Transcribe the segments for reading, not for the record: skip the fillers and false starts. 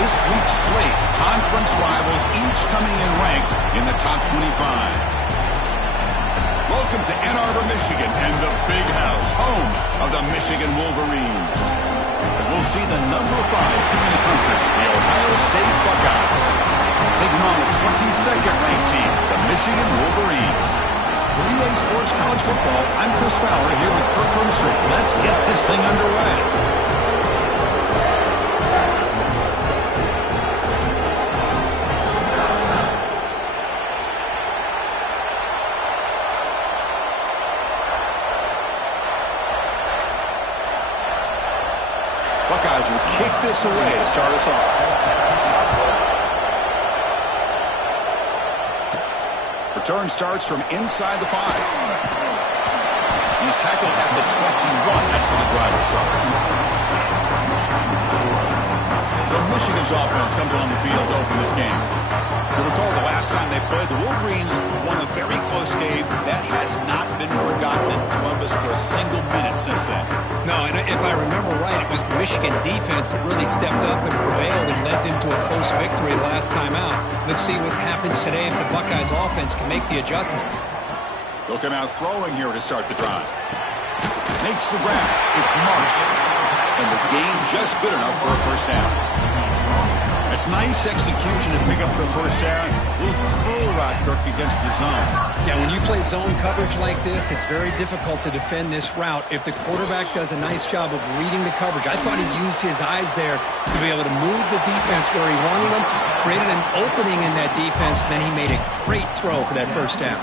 this week's slate, conference rivals each coming in ranked in the top 25. Welcome to Ann Arbor, Michigan, and the Big House, home of the Michigan Wolverines. As we'll see the number 5 team in the country, the Ohio State Buckeyes, taking on the 22nd ranked team, the Michigan Wolverines. For EA Sports College Football, I'm Chris Fowler here with Kirk Herbstreit. Let's get this thing underway. Buckeyes will kick this away to start us off. Return starts from inside the 5. He's tackled at the 21. That's where the drive will start. So Michigan's offense comes on the field to open this game. You recall the last time they played, the Wolverines won a very close game. That has not been forgotten in Columbus for a single minute since then. No, and if I remember right, it was the Michigan defense that really stepped up and prevailed and led them to a close victory the last time out. Let's see what happens today if the Buckeyes offense can make the adjustments. They'll come out throwing here to start the drive. Makes the grab. It's Marsh. And the gain just good enough for a first down. It's nice execution to pick up the first down. A little curl route, Kirk, against the zone. Yeah, when you play zone coverage like this, it's very difficult to defend this route if the quarterback does a nice job of reading the coverage. I thought he used his eyes there to be able to move the defense where he wanted them, created an opening in that defense, and then he made a great throw for that first down.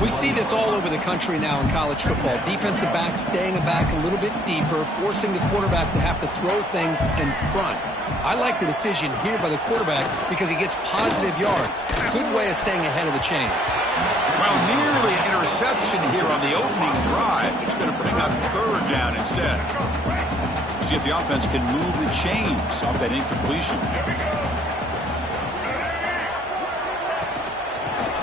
We see this all over the country now in college football. Defensive backs staying back a little bit deeper, forcing the quarterback to have to throw things in front. I like the decision here by the quarterback because he gets positive yards. It's a good way of staying ahead of the chains. Well, nearly an interception here on the opening drive. It's going to bring up third down instead. See if the offense can move the chains off that incompletion.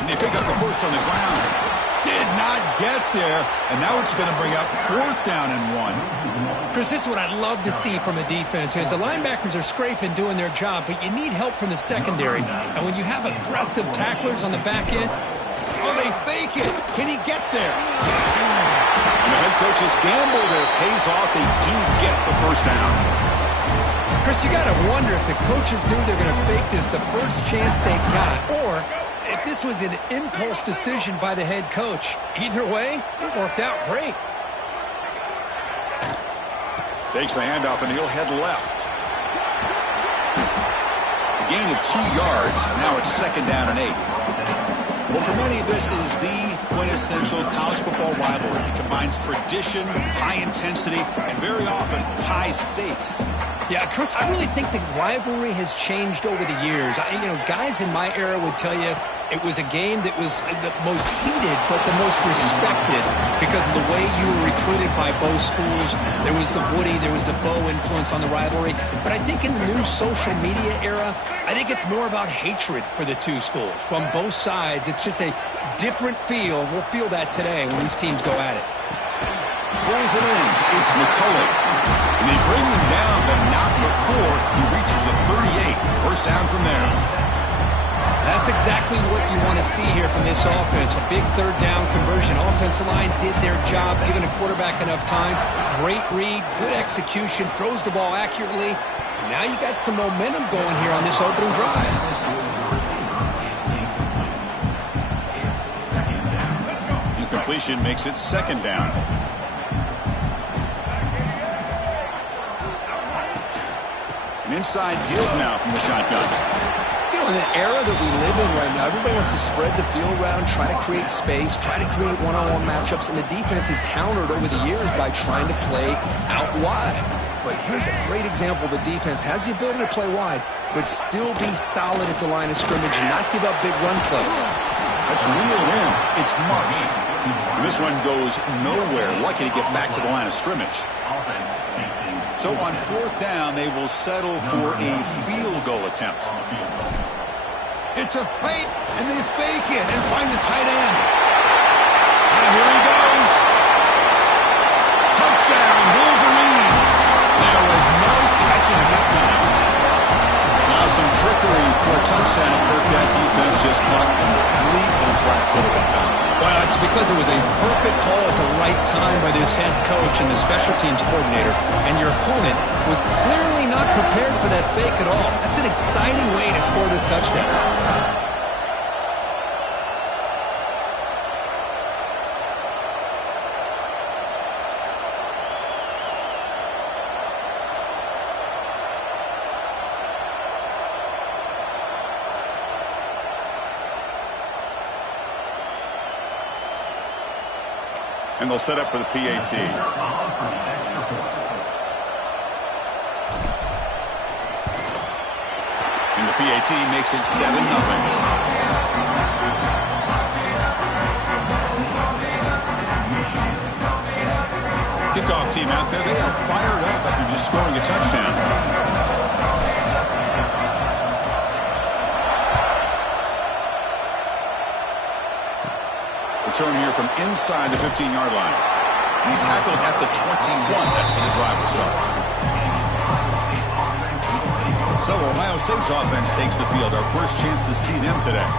And they pick up the first on the ground. Did not get there, and now it's going to bring up fourth down and 1. Chris, this is what I'd love to see from a defense. As the linebackers are scraping, doing their job, but you need help from the secondary. And when you have aggressive tacklers on the back end, oh, they fake it. Can he get there? And the head coach's gamble there pays off. They do get the first down. Chris, you got to wonder if the coaches knew they're going to fake this the first chance they got, or if this was an impulse decision by the head coach. Either way, it worked out great. Takes the handoff, and he'll head left. A gain of 2 yards. Now it's second down and 8. Well, for many, this is the quintessential college football rivalry. It combines tradition, high intensity, and very often high stakes. Yeah, Chris, I really think the rivalry has changed over the years. Guys in my era would tell you it was a game that was the most heated but the most respected because of the way you were recruited by both schools. There was the Woody, there was the Bo influence on the rivalry. But I think in the new social media era, I think it's more about hatred for the two schools. From both sides, it's just a different feel. We'll feel that today when these teams go at it. Pulls it in. It's McCullough. And they bring him down, but not before he reaches a 38. First down from there. That's exactly what you want to see here from this offense. A big third down conversion. Offensive line did their job, giving the quarterback enough time. Great read, good execution, throws the ball accurately. And now you got some momentum going here on this opening drive. Incompletion makes it second down. An inside give now from the shotgun. In the era that we live in right now, everybody wants to spread the field around, try to create space, try to create one-on-one matchups, and the defense is countered over the years by trying to play out wide. But here's a great example. The defense has the ability to play wide, but still be solid at the line of scrimmage and not give up big run plays. That's reeled in. It's Marsh. And this one goes nowhere. Lucky to get back to the line of scrimmage. So on fourth down, they will settle for a field goal attempt. It's a fake, and they fake it and find the tight end. And here he goes. Touchdown, Wolverines. There was no catching him that time. some trickery for a touchdown, and Kirk, that defense just caught completely flat-footed that time. Well, it's because it was a perfect call at the right time by this head coach and the special teams coordinator, and your opponent was clearly not prepared for that fake at all. That's an exciting way to score this touchdown. And they'll set up for the PAT. And the PAT makes it 7-0. Kickoff team out there, they are fired up after just scoring a touchdown. Return here from inside the 15-yard line. He's tackled at the 21. That's where the drive will start. So Ohio State's offense takes the field. Our first chance to see them today.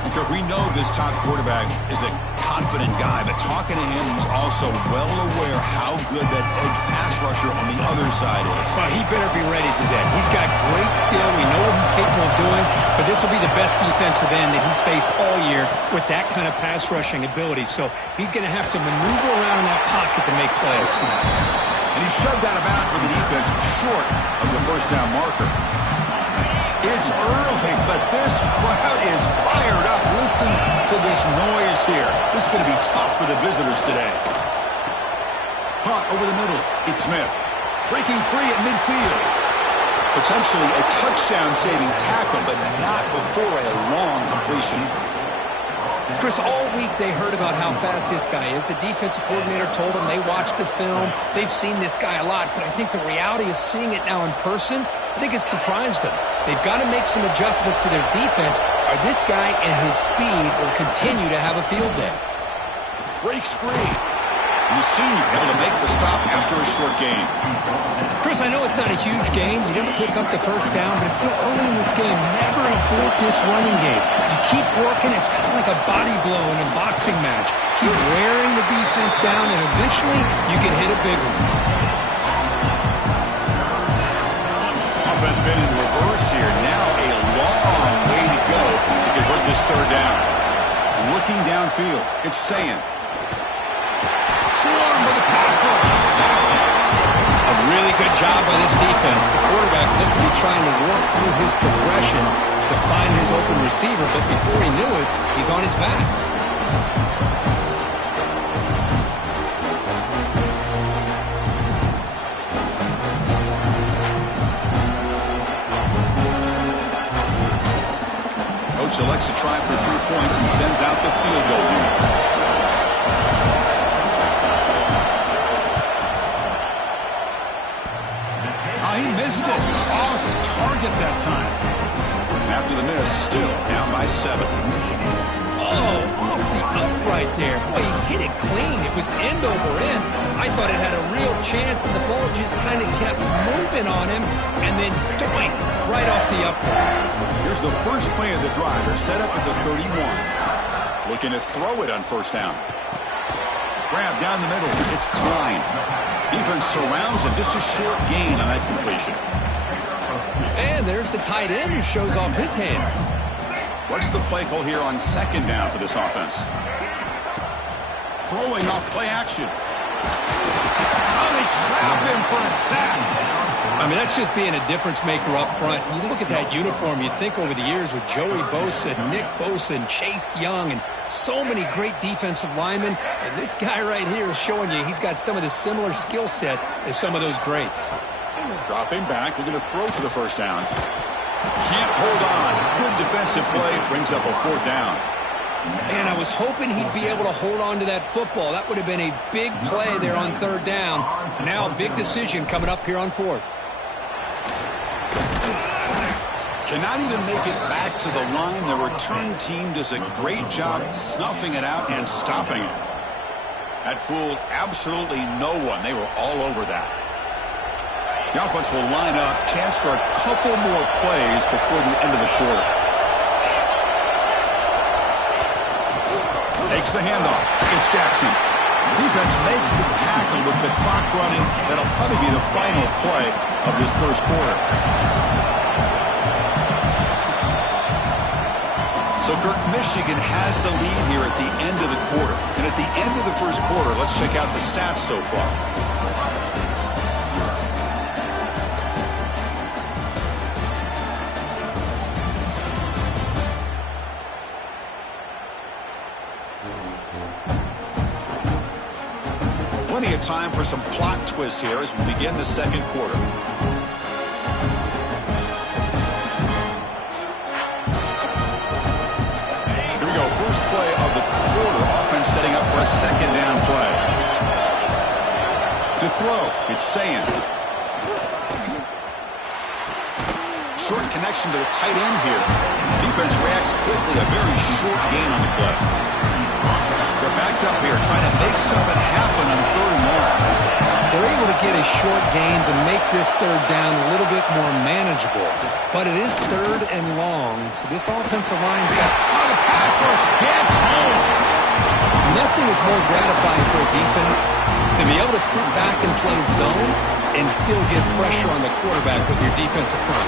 Because we know this top quarterback is a confident guy, but talking to him, he's also well aware how good that edge pass rusher on the other side is. Well, he better be ready today. He's got great skill. We know what he's capable of doing, but this will be the best defensive end that he's faced all year with that kind of pass rushing ability. So he's going to have to maneuver around in that pocket to make plays. And he's shoved out of bounds with the defense short of the first down marker. It's early, but this crowd is fired up. Listen to this noise here. This is going to be tough for the visitors today. Caught over the middle. It's Smith. Breaking free at midfield. Potentially a touchdown-saving tackle, but not before a long completion. Chris, all week they heard about how fast this guy is. The defensive coordinator told them they watched the film. They've seen this guy a lot, but I think the reality of seeing it now in person, I think it's surprised them. They've got to make some adjustments to their defense, or this guy and his speed will continue to have a field day. Breaks free. And the senior able to make the stop after a short gain. Chris, I know it's not a huge game. You didn't pick up the first down, but it's still early in this game. Never abort this running game. You keep working. It's kind of like a body blow in a boxing match. Keep wearing the defense down, and eventually you can hit a big one. Offense been in reverse here. Now a long way to go to convert this third down. Looking downfield, it's saying. Swarm with the pass rush. A really good job by this defense. The quarterback looked to be trying to work through his progressions to find his open receiver, but before he knew it, he's on his back. Coach elects to try for 3 points and sends out the field goal unit. He missed it. Off target that time. After the miss, still down by 7. Oh, off the upright there. Boy, he hit it clean. It was end over end. I thought it had a real chance, and the ball just kind of kept moving on him, and then doink, right off the upright. Here's the first play of the drive. They're set up at the 31. Looking to throw it on first down. Grab down the middle. It's Klein. Defense surrounds him. Just a short gain on that completion. And there's the tight end who shows off his hands. What's the play call here on second down for this offense? Throwing off play action. Oh, they trap him for a sack. I mean, that's just being a difference maker up front. You look at that uniform, you think over the years with Joey Bosa, Nick Bosa, and Chase Young, and so many great defensive linemen. And this guy right here is showing you he's got some of the similar skill set as some of those greats. Dropping back, looking to throw for the first down. Can't hold on. Good defensive play, brings up a fourth down. And I was hoping he'd be able to hold on to that football. That would have been a big play there on third down. Now a big decision coming up here on fourth. Cannot even make it back to the line. The return team does a great job snuffing it out and stopping it. That fooled absolutely no one. They were all over that. The offense will line up. Chance for a couple more plays before the end of the quarter. Takes the handoff. It's Jackson. Defense makes the tackle with the clock running. That'll probably be the final play of this first quarter. So, Kirk, Michigan has the lead here at the end of the quarter. And at the end of the first quarter, let's check out the stats so far. Plenty of time for some plot twists here as we begin the second quarter. Here we go. First play of the quarter. Offense setting up for a second down play. To throw, it's Sayin. Short connection to the tight end here. Defense reacts quickly. A very short gain on the play. They're backed up here, trying to make something happen on 3rd and long. They're able to get a short gain to make this 3rd down a little bit more manageable. But it is 3rd and long, so this offensive line's got... Oh, the pass rush gets home. Nothing is more gratifying for a defense to be able to sit back and play zone and still get pressure on the quarterback with your defensive front.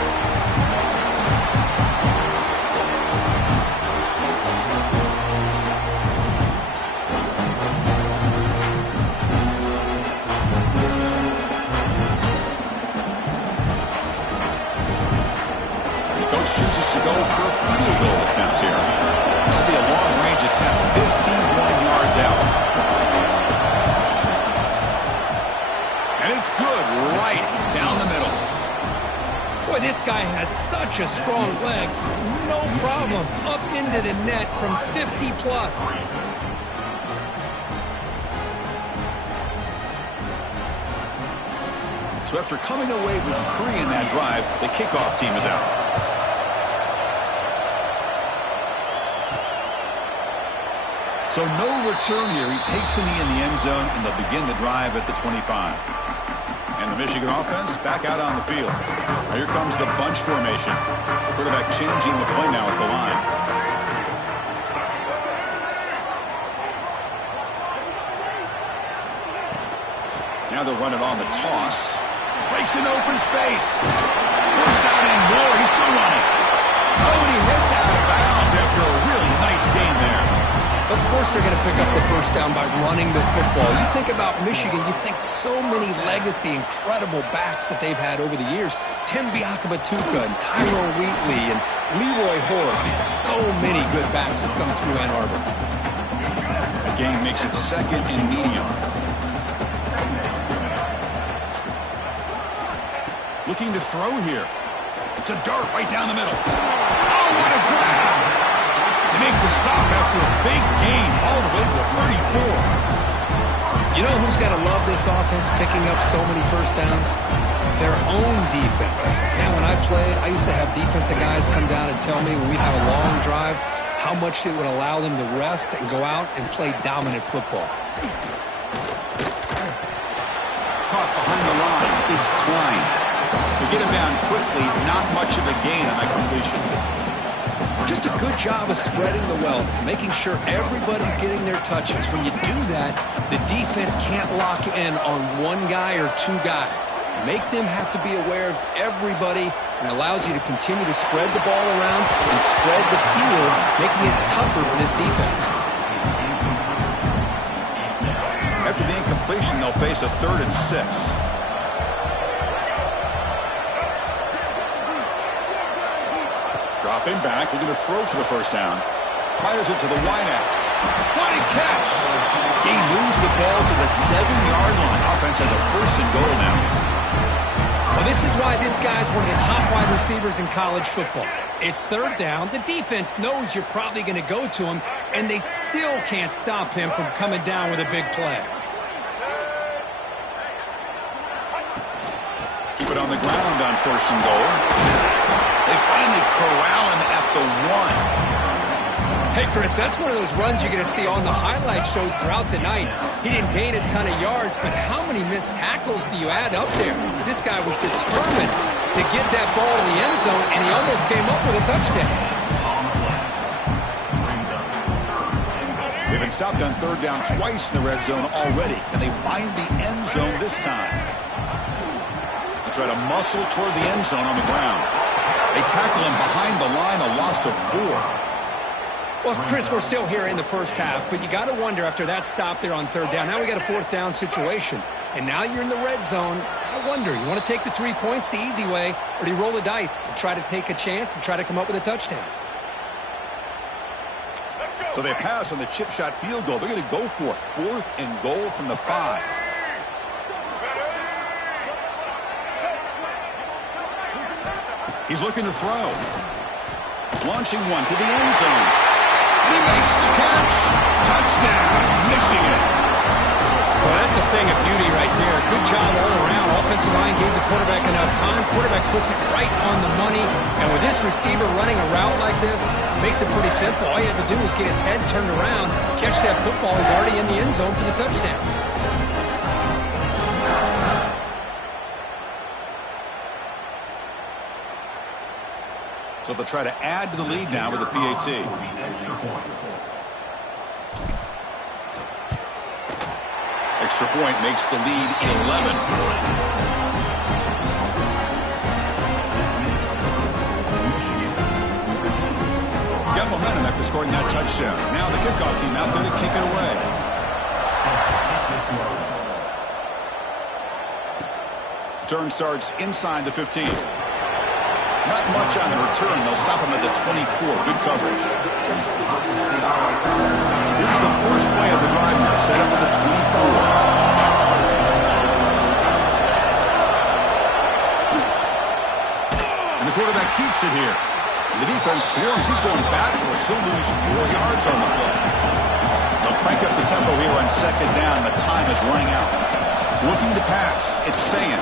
Chooses to go for a field goal attempt here. This will be a long-range attempt, 51 yards out. And it's good right down the middle. Boy, this guy has such a strong leg. No problem. Up into the net from 50 plus. So after coming away with 3 in that drive, the kickoff team is out. So no return here. He takes in the end zone, and they'll begin the drive at the 25. And the Michigan offense back out on the field. Now here comes the bunch formation. Quarterback changing the play now at the line. Now they'll run it on the toss. Breaks an open space. First down and more. He's still running. Oh, and he hits out of bounds after a really nice game there. Of course they're going to pick up the first down by running the football. You think about Michigan, you think so many legacy, incredible backs that they've had over the years. Tim Biakabatuka and Tyrone Wheatley and Leroy Hoare. Man, so many good backs have come through Ann Arbor. The game makes it 2nd and medium. Looking to throw here. It's a dart right down the middle. Oh, what a grab! They make the stop after a big gain all the way to the 34. You know who's got to love this offense picking up so many first downs? Their own defense. Man, when I played, I used to have defensive guys come down and tell me when we have a long drive how much it would allow them to rest and go out and play dominant football. Caught behind the line. It's Klein. They get him down quickly. Not much of a gain on that completion. Just a good job of spreading the wealth, making sure everybody's getting their touches. When you do that, the defense can't lock in on one guy or 2 guys. Make them have to be aware of everybody, and allows you to continue to spread the ball around and spread the field, making it tougher for this defense. After the incompletion, they'll face a 3rd and 6. Dropping back, looking to throw for the first down. Fires it to the wideout. What a catch! He moves the ball to the 7-yard line. Offense has a 1st and goal now. Well, this is why this guy's one of the top wide receivers in college football. It's 3rd down. The defense knows you're probably going to go to him, and they still can't stop him from coming down with a big play. Keep it on the ground on 1st and goal. They finally corral him at the 1. Hey, Chris, that's one of those runs you're going to see on the highlight shows throughout the night. He didn't gain a ton of yards, but how many missed tackles do you add up there? This guy was determined to get that ball to the end zone, and he almost came up with a touchdown. They've been stopped on third down twice in the red zone already. Can they find the end zone this time? They try to muscle toward the end zone on the ground. They tackle him behind the line, a loss of 4. Well, Chris, we're still here in the first half, but you got to wonder after that stop there on third down. Now we got a fourth down situation, and now you're in the red zone. I wonder, you want to take the 3 points the easy way, or do you roll the dice and try to take a chance and try to come up with a touchdown? So they pass on the chip shot field goal. They're going to go for it. 4th and goal from the 5. He's looking to throw. Launching one to the end zone. And he makes the catch. Touchdown, Michigan. Well, that's a thing of beauty right there. Good job all around. Offensive line gave the quarterback enough time. Quarterback puts it right on the money. And with this receiver running a route like this, makes it pretty simple. All you have to do is get his head turned around, catch that football. He's already in the end zone for the touchdown. So they'll try to add to the lead now with a PAT. Extra point makes the lead 11. Got momentum after scoring that touchdown. Now the kickoff team out there to kick it away. Turn starts inside the 15. Not much on the return. They'll stop him at the 24. Good coverage. Here's the first play of the drive now. Set up at the 24. And the quarterback keeps it here. And the defense swarms. He's going backwards. He'll lose 4 yards on the play. They'll crank up the tempo here on second down. The time is running out. Looking to pass. It's Sayan.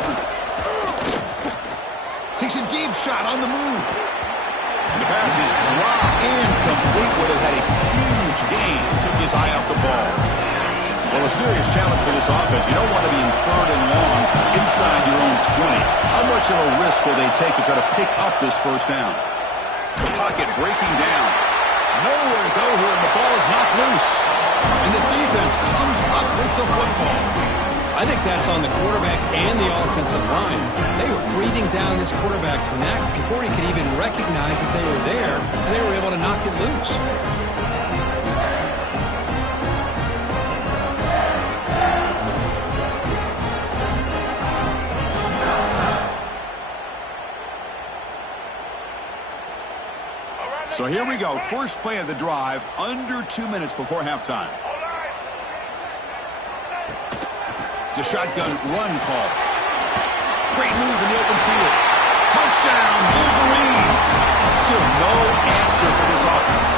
Takes a deep shot on the move. And the pass is dropped incomplete. Would have had a huge gain. Took his eye off the ball. Well, a serious challenge for this offense. You don't want to be in third and long inside your own 20. How much of a risk will they take to try to pick up this first down? The pocket breaking down. Nowhere to go here, and the ball is knocked loose. And the defense comes up with the football. I think that's on the quarterback and the offensive line. They were breathing down this quarterback's neck before he could even recognize that they were there, and they were able to knock it loose. So here we go. First play of the drive, under 2 minutes before halftime. It's a shotgun run call. Great move in the open field. Touchdown, Wolverines. Still no answer for this offense.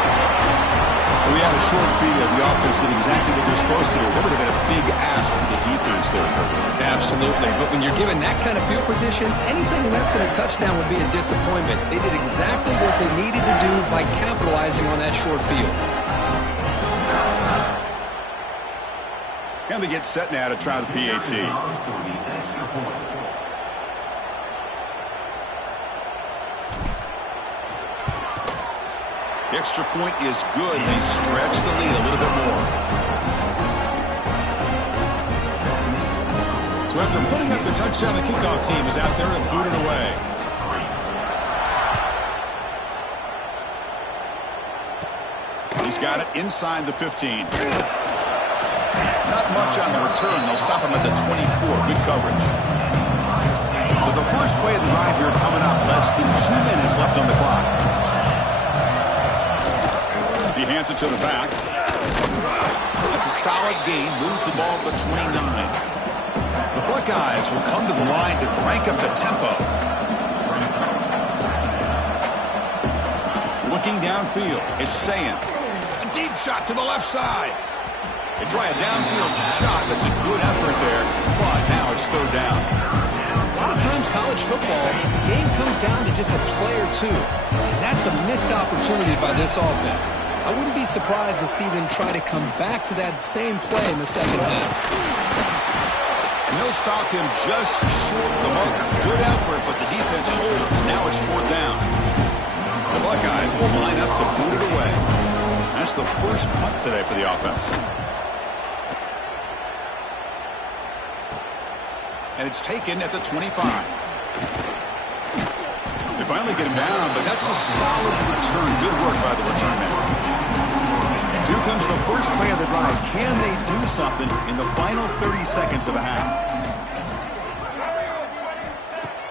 We had a short field. The offense did exactly what they're supposed to do. That would have been a big ask for the defense there. Absolutely. But when you're given that kind of field position, anything less than a touchdown would be a disappointment. They did exactly what they needed to do by capitalizing on that short field. And they get set now to try the PAT. The extra point is good. They stretch the lead a little bit more. So after putting up the touchdown, the kickoff team is out there and booted away. He's got it inside the 15. Not much on the return. They'll stop him at the 24. Good coverage. So the first play of the drive here coming up. Less than 2 minutes left on the clock. He hands it to the back. That's a solid gain. Moves the ball to the 29. The Buckeyes will come to the line to crank up the tempo. Looking downfield. It's Sayan. A deep shot to the left side. They try a downfield shot. That's a good effort there, but now it's third down. A lot of times college football, the game comes down to just a play or two. And That's a missed opportunity by this offense. I wouldn't be surprised to see them try to come back to that same play in the second half. And they'll stop him just short of the mark. Good effort, but the defense holds. Now it's 4th down. The Buckeyes will line up to boot it away. That's the first punt today for the offense. And it's taken at the 25. They finally get him down, but that's a solid return. Good work by the return man. Here comes the first play of the drive. Can they do something in the final 30 seconds of the half?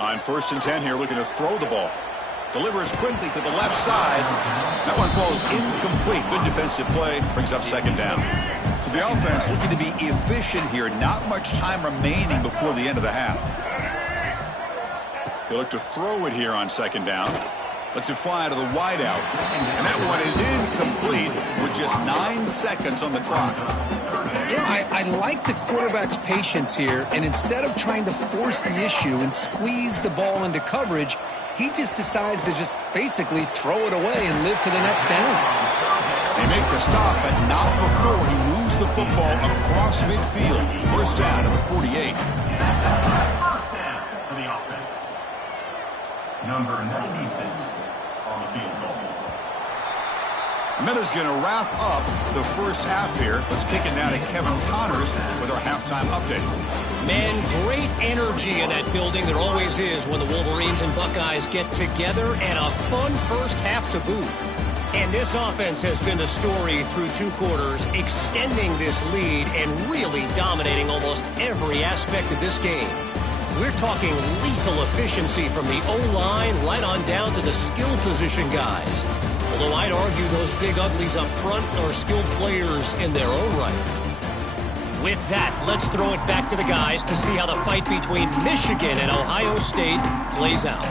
On 1st and 10 here, looking to throw the ball. Delivers quickly to the left side. That one falls incomplete. Good defensive play. Brings up 2nd down. So the offense looking to be efficient here. Not much time remaining before the end of the half. They look to throw it here on 2nd down. Lets it fly to the wideout. And that one is incomplete with just 9 seconds on the clock. Yeah, I like the quarterback's patience here. And instead of trying to force the issue and squeeze the ball into coverage, he just decides to just basically throw it away and live for the next down. They make the stop, but not before he moves the football across midfield. 1st down to the 48. First down for the offense. Number 96 on the field goal. Miller's going to wrap up the first half here. Let's kick it now to Kevin Connors with our halftime update. Man, great energy in that building. There always is when the Wolverines and Buckeyes get together, and a fun first half to boot. And this offense has been the story through 2 quarters, extending this lead and really dominating almost every aspect of this game. We're talking lethal efficiency from the O-line right on down to the skill position guys. Although I'd argue those big uglies up front are skilled players in their own right. With that, let's throw it back to the guys to see how the fight between Michigan and Ohio State plays out.